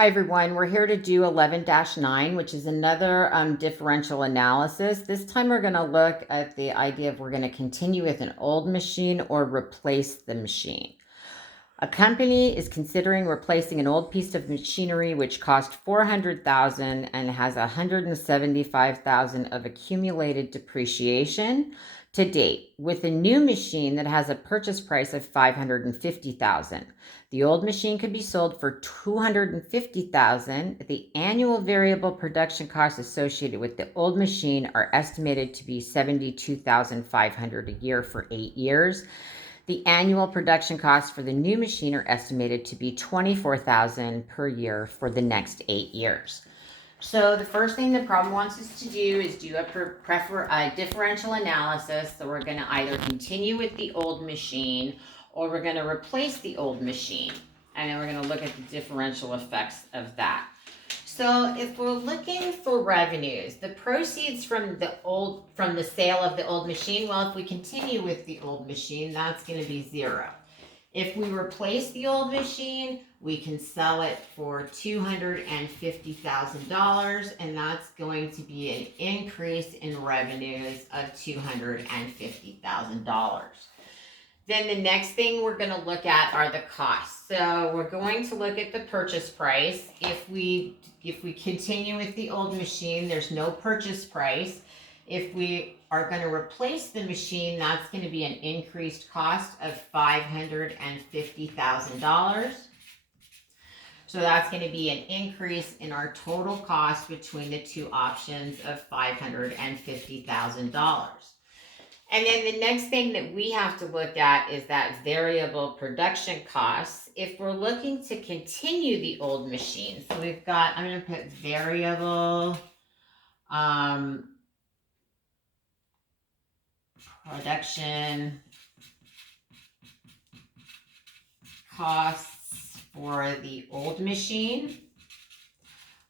Hi everyone, we're here to do 11-9, which is another differential analysis. This time we're going to look at the idea of we're going to continue with an old machine or replace the machine. A company is considering replacing an old piece of machinery which cost $400,000 and has $175,000 of accumulated depreciation to date, with a new machine that has a purchase price of $550,000. The old machine could be sold for $250,000. The annual variable production costs associated with the old machine are estimated to be $72,500 a year for 8 years. The annual production costs for the new machine are estimated to be $24,000 per year for the next 8 years. So the first thing the problem wants us to do is do a differential analysis. So we're going to either continue with the old machine or we're going to replace the old machine. And then we're going to look at the differential effects of that. So if we're looking for revenues, the proceeds from the sale of the old machine, well, if we continue with the old machine, that's going to be zero. If we replace the old machine, we can sell it for $250,000, and that's going to be an increase in revenues of $250,000. Then the next thing we're going to look at are the costs. So we're going to look at the purchase price. If we continue with the old machine, there's no purchase price. If we are going to replace the machine, that's going to be an increased cost of $550,000. So that's going to be an increase in our total cost between the two options of $550,000. And then the next thing that we have to look at is that variable production costs. If we're looking to continue the old machine, so we've got, I'm going to put variable production costs for the old machine.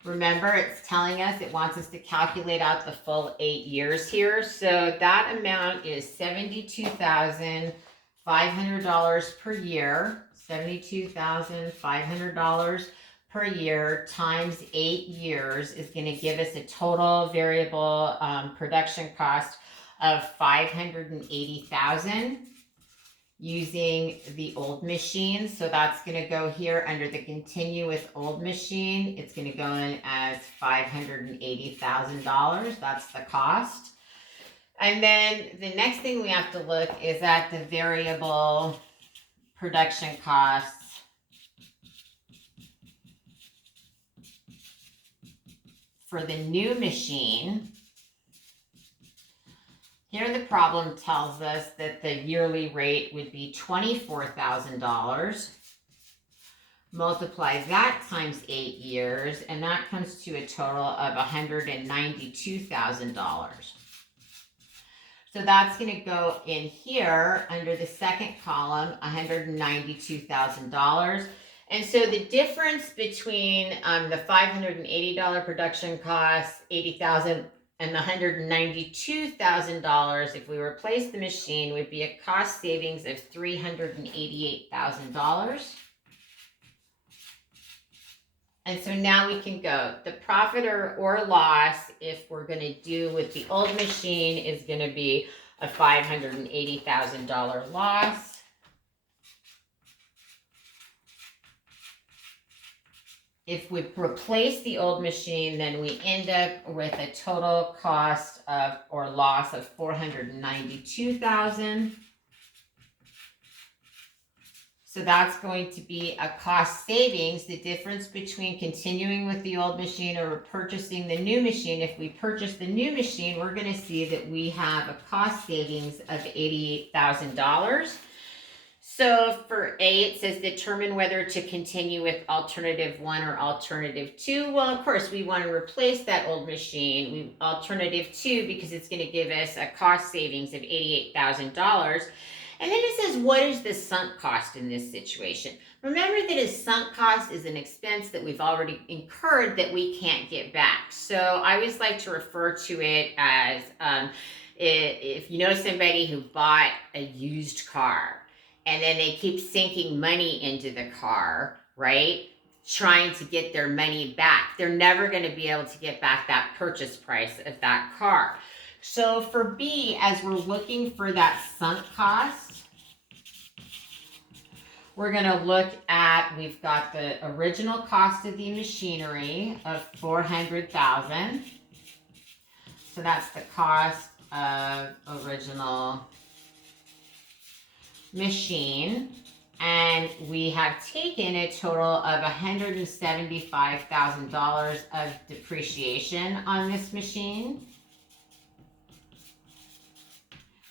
Remember, it's telling us, it wants us to calculate out the full 8 years here. So that amount is $72,500 per year. $72,500 per year times 8 years is going to give us a total variable production cost of $580,000 using the old machine. So that's going to go here under the continue with old machine. It's going to go in as $580,000. That's the cost. And then the next thing we have to look is at the variable production costs for the new machine. Here the problem tells us that the yearly rate would be $24,000. Multiply that times 8 years, and that comes to a total of $192,000. So that's going to go in here under the second column, $192,000. And so the difference between the $580 production cost, $80,000, and the $192,000, if we replace the machine, would be a cost savings of $388,000. And so now we can go. The profit or loss, if we're going to do with the old machine, is going to be a $580,000 loss. If we replace the old machine, then we end up with a total cost of or loss of $492,000. So that's going to be a cost savings, the difference between continuing with the old machine or purchasing the new machine. If we purchase the new machine, we're going to see that we have a cost savings of $88,000. So for A, it says determine whether to continue with alternative 1 or alternative 2. Well, of course, we want to replace that old machine. Alternative 2, because it's going to give us a cost savings of $88,000. And then it says, what is the sunk cost in this situation? Remember that a sunk cost is an expense that we've already incurred that we can't get back. So I always like to refer to it as if you know somebody who bought a used car and then they keep sinking money into the car, right? trying to get their money back. They're never going to be able to get back that purchase price of that car. So for B, as we're looking for that sunk cost, we're going to look at, we've got the original cost of the machinery of $400,000. So that's the cost of original machine. And we have taken a total of $175,000 of depreciation on this machine.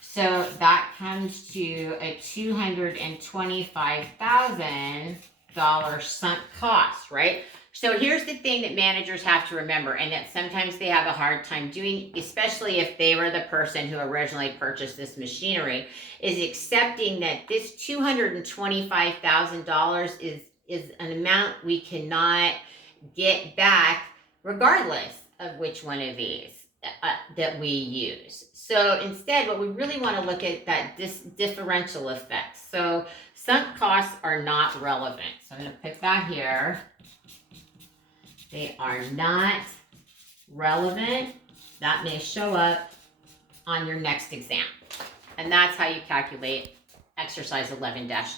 So that comes to a $225,000 sunk cost, right? So here's the thing that managers have to remember, and that sometimes they have a hard time doing, especially if they were the person who originally purchased this machinery, is accepting that this $225,000 is an amount we cannot get back regardless of which one of these that we use. So instead, what we really want to look at that differential effect. So sunk costs are not relevant. So I'm going to put that here. They are not relevant. That may show up on your next exam. And that's how you calculate exercise 11-9.